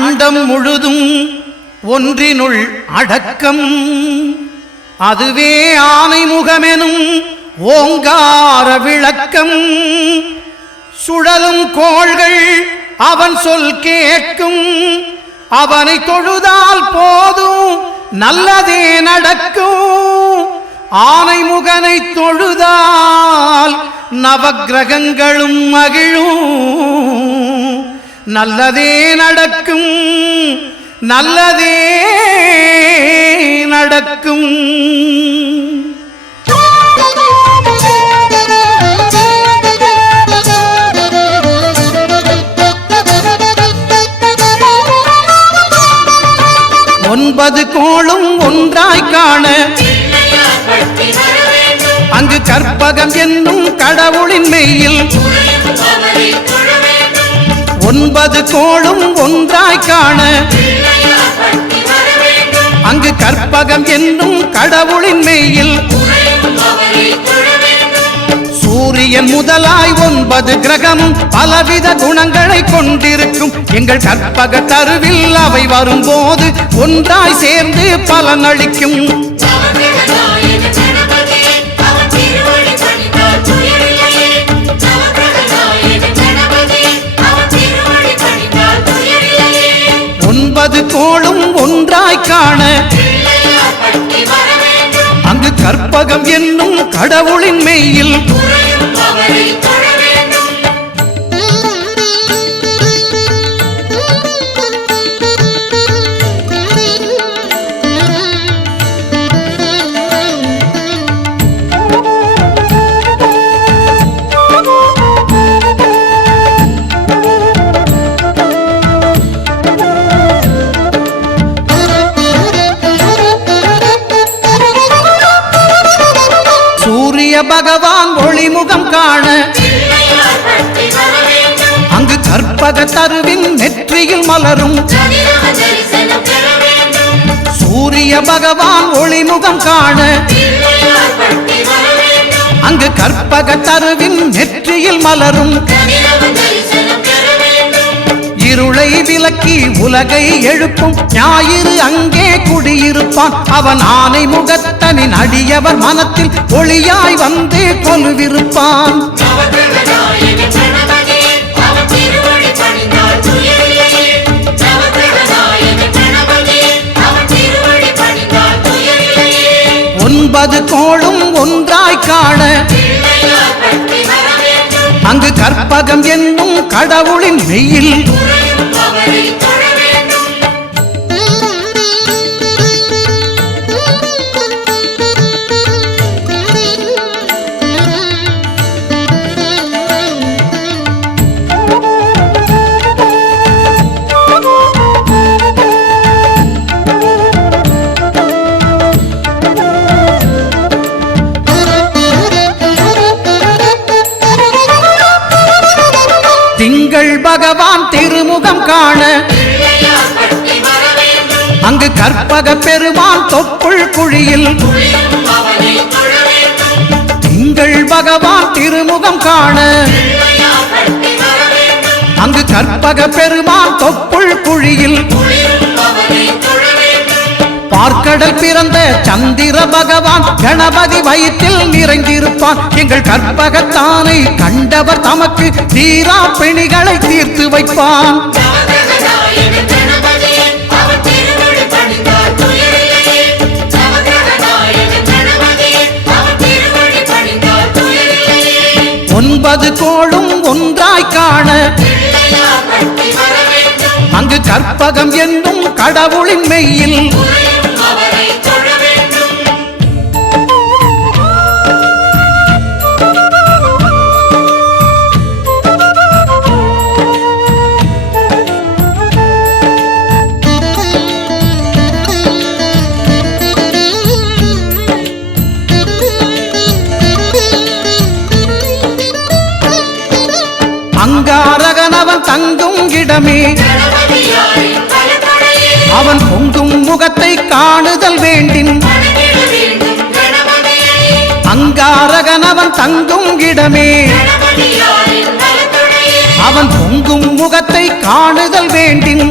அண்டம் முழுதும் ஒன்றினுள் அடக்கம் அதுவே ஆனை முகமெனும் ஓங்கார விளக்கம் சுழலும் கோள்கள் அவன் சொல் கேட்கும் அவனை தொழுதால் போதும் நல்லதே நடக்கும் ஆனை முகனை தொழுதால் நவக்கிரகங்களும் மகிழும் நல்லதே நடக்கும் நல்லதே நடக்கும் ஒன்பது கோளும் ஒன்றாய் காண அங்கு கற்பகம் என்னும் கடவுளின் மெய்யில் ஒன்பது கோளும் ஒன்றாய் காண அங்கு கற்பகம் என்னும் கடவுளின் மெய்யில் சூரியன் முதலாய் 9 கிரகமும் பலவித குணங்களை கொண்டிருக்கும் எங்கள் கற்பக தருவில் அவை வரும்போது ஒன்றாய் சேர்ந்து பலனளிக்கும் ஒன்பது கோளும் ஒன்றாய் காண அங்கு கற்பகம் என்னும் கடவுளின் மெய்யில் பகவான் ஒளிமுகம் காண அங்கு கற்பக தருவின் நெற்றியில் மலரும் சூரிய பகவான் ஒளிமுகம் காண அங்கு கற்பக தருவின் நெற்றியில் மலரும் இருளை விலக்கி உலகை எழுப்பும் ஞாயிறு அங்கே குடியிருப்பான் அவன் ஆனை முகத்தனின் அடியவர் மனத்தில் ஒளியாய் வந்து கொலுவிருப்பான் ஒன்பது கோளும் ஒன்றாய் காண அங்கு கற்பகம் என்னும் கடவுளின் மெய்யில் திங்கள் பகவான் திருமுகம் காண அங்கு கற்பக பெருமான் தொப்புள் குழியில் திங்கள் பகவான் திருமுகம் காண அங்கு கற்பக பெருமான் தொப்புள் குழியில் பார்க்கடல் பிறந்த சந்திர பகவான் கணபதி வயிற்றில் நிறைந்திருப்பான் எங்கள் கற்பகத்தானை கண்டவர் தமக்கு தீரா பிணிகளை தீர்த்து வைப்பான் ஒன்பது கோளும் ஒன்றாய் காண அங்கு கற்பகம் என்னும் கடவுளின் மெய்யில் அங்காரகனவன் தங்கும் இடமே அவன் பொங்கும் முகத்தை காணுதல் வேண்டின் அங்காரகனவன் தங்கும் இடமே அவன் பொங்கும் முகத்தை காணுதல் வேண்டின்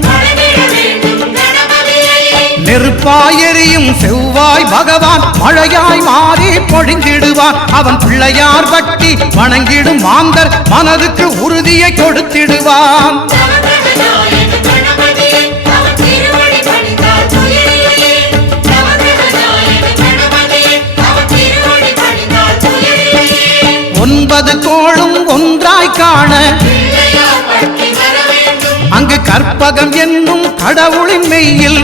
நெருப்பாய் எரியும் செவ்வாய் பகவான் மழையாய் மாறி பொழிந்திடுவான். அவன் பிள்ளையார் பட்டி வணங்கிடும் மாந்தர் மனதுக்கு உறுதியை கொடுத்திடுவான். ஒன்பது கோளும் ஒன்றாய் காண அங்கு கற்பகம் என்னும் கடவுளின் மெய்யில்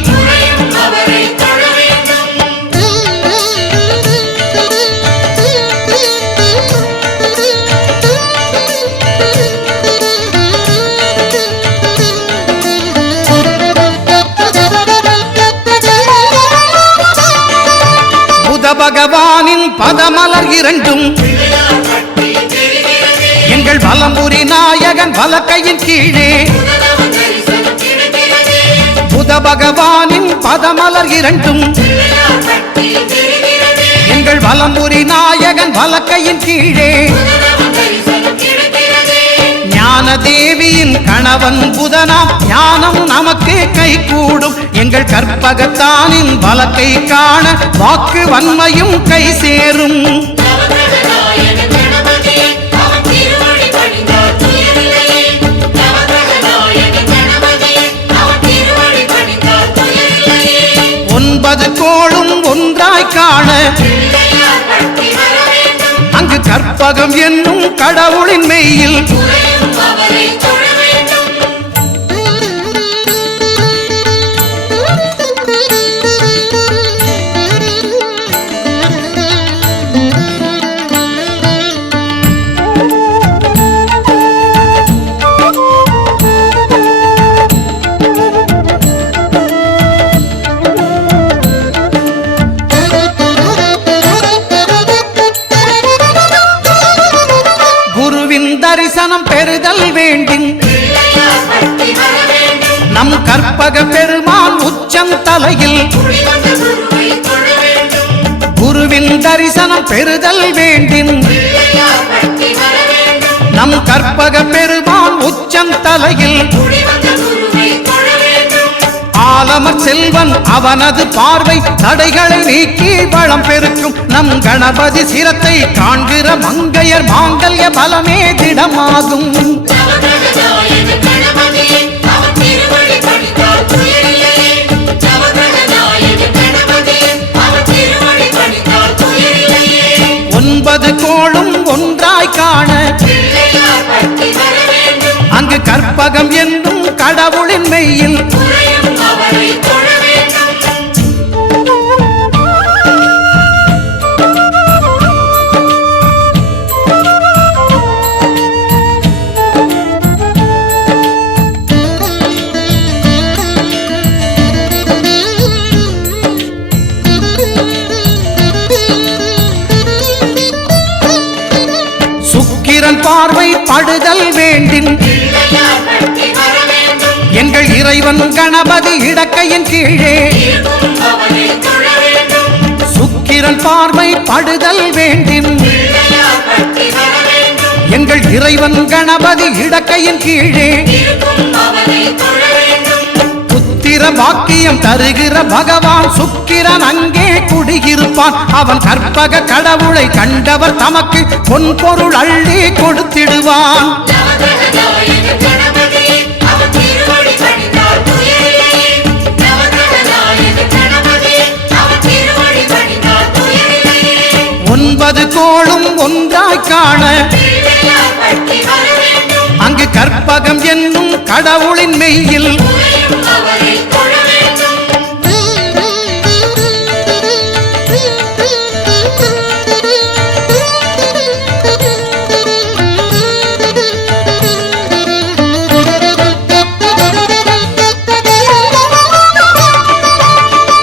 புத பகவானின் பதமலர் இரண்டும் எங்கள் வலம்புரி நாயகன் வலக்கையின் கீழே புத பகவானின் பதமலர் இரண்டும் எங்கள் வலம்புரி நாயகன் வலக்கையின் கீழே ஞான தேவியின் கணவன் புதனாம் ஞானம் நமக்கு கை கூடும். எங்கள் கற்பகத்தானின் வலக்கை காண வாக்கு வன்மையும் கை சேரும். ஒன்பது கோளும் ஒன்றாய் காண அங்கு கற்பகம் என்னும் கடவுளின் மெய்யில் தரிசனம் பெறுதல் வேண்டின் நம் கற்பக பெருமான் உச்சம் தலையில் குருவின் தரிசனம் பெறுதல் வேண்டின் நம் கற்பக பெருமான் உச்சம் தலையில் ஆலமர் செல்வன் அவனது பார்வை தடைகளை நீக்கி வளம் பெருக்கும். நம் கணபதி சிரத்தை காண்கிற மங்கையர் மாங்கல்ய பலமே திடமாகும். ஒன்பது கோளும் ஒன்றாய் காண அங்கு கற்பகம் என்னும் கடவுளின் மெய்யில் சுக்கிரன் பார்வை படுதல் வேண்டின் எங்கள் இறைவன் கணபதி இடக்கையின் கீழே சுக்கிரன் பார்வை படுதல் வேண்டின் எங்கள் இறைவன் கணபதி இடக்கையின் கீழே புத்திர பாக்கியம் தருகிற பகவான் சுக்கிரன் அங்கே குடியிருப்பான். அவன் கற்பக கடவுளை கண்டவர் தமக்கு பொன் பொருள் அள்ளி கொடுத்திடுவான். ஒன்பது கோளும் ஒன்றாய் காண அங்கு கற்பகம் என்னும் கடவுளின் மெய்யில்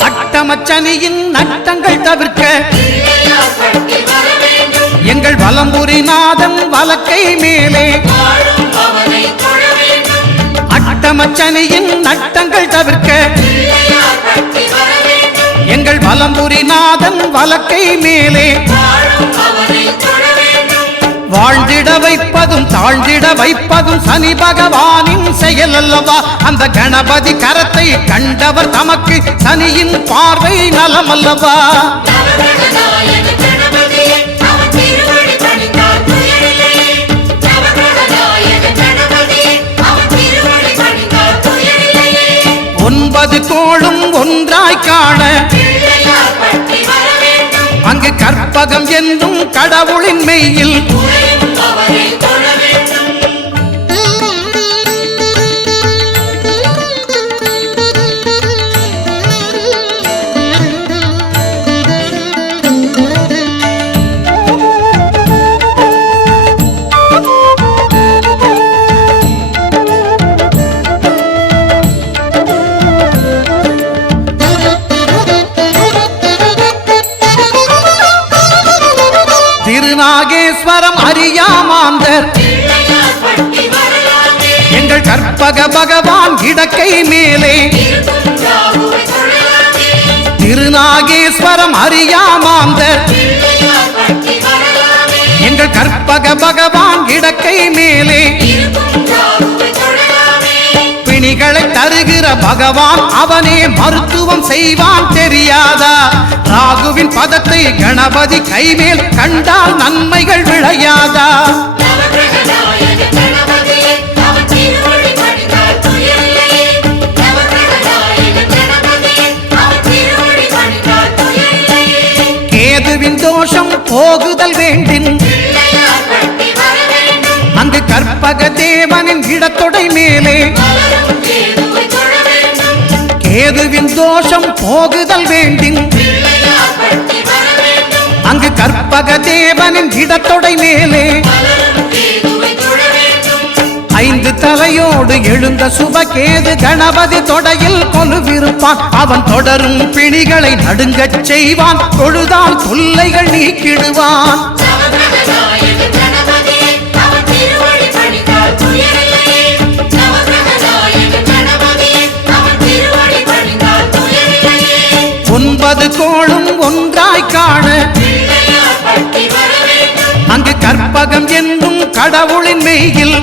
அட்டமச்சனியின் நட்டங்கள் தவிர்க்க எங்கள் வலம்புரி நாதன் வலக்கை மேலே அட்டமச்சனியின் நட்டங்கள் தவிர்க்க எங்கள் வலம்புரி நாதன் வலக்கை மேலே வாழ்ந்திட வைப்பதும் தாழ்ந்திட வைப்பதும் சனி பகவானின் செயல் அல்லவா. அந்த கணபதி கரத்தை கண்டவர் தமக்கு சனியின் பார்வை நலம் அல்லவா. ஒன்பது கோளும் ஒன்றாய் காண அங்கு கற்பகம் என்னும் கடவுளின் மெய்யில் திருநாகேஸ்வரம் அறியாமாந்தர் எங்கள் கற்பக பகவான் இடக்கை மேலே. திருநாகேஸ்வரம் அறியாமாந்தர் எங்கள் கற்பக பகவான் இடக்கை மேலே. பிணிகளை தருகிற பகவான் அவனே மருத்துவம் செய்வான் தெரியாதா. ராகுவின் பதத்தை கணபதி கைமேல் கண்டால் நன்மைகள் விளையாதா. கேதுவின் தோஷம் போகுதல் வேண்டின் அங்கு கற்பக தேவனின் இடத்தொடை மேலே. கேதுவின் தோஷம் போகுதல் வேண்டின் அங்கு கற்பக தேவனின் இடத்தொடை மேலே. ஐந்து தலையோடு எழுந்த சுபகேது கணபதி தொடையில் கொலுவிருப்பான். அவன் தொடரும் பிணிகளை நடுங்கச் செய்வான். தொழுதால் தொல்லைகள் நீக்கிடுவான். ஒன்பது கோளும் ஒன்றாய் காண அங்கு கற்பகம் என்னும் கடவுளின் மெய்யில்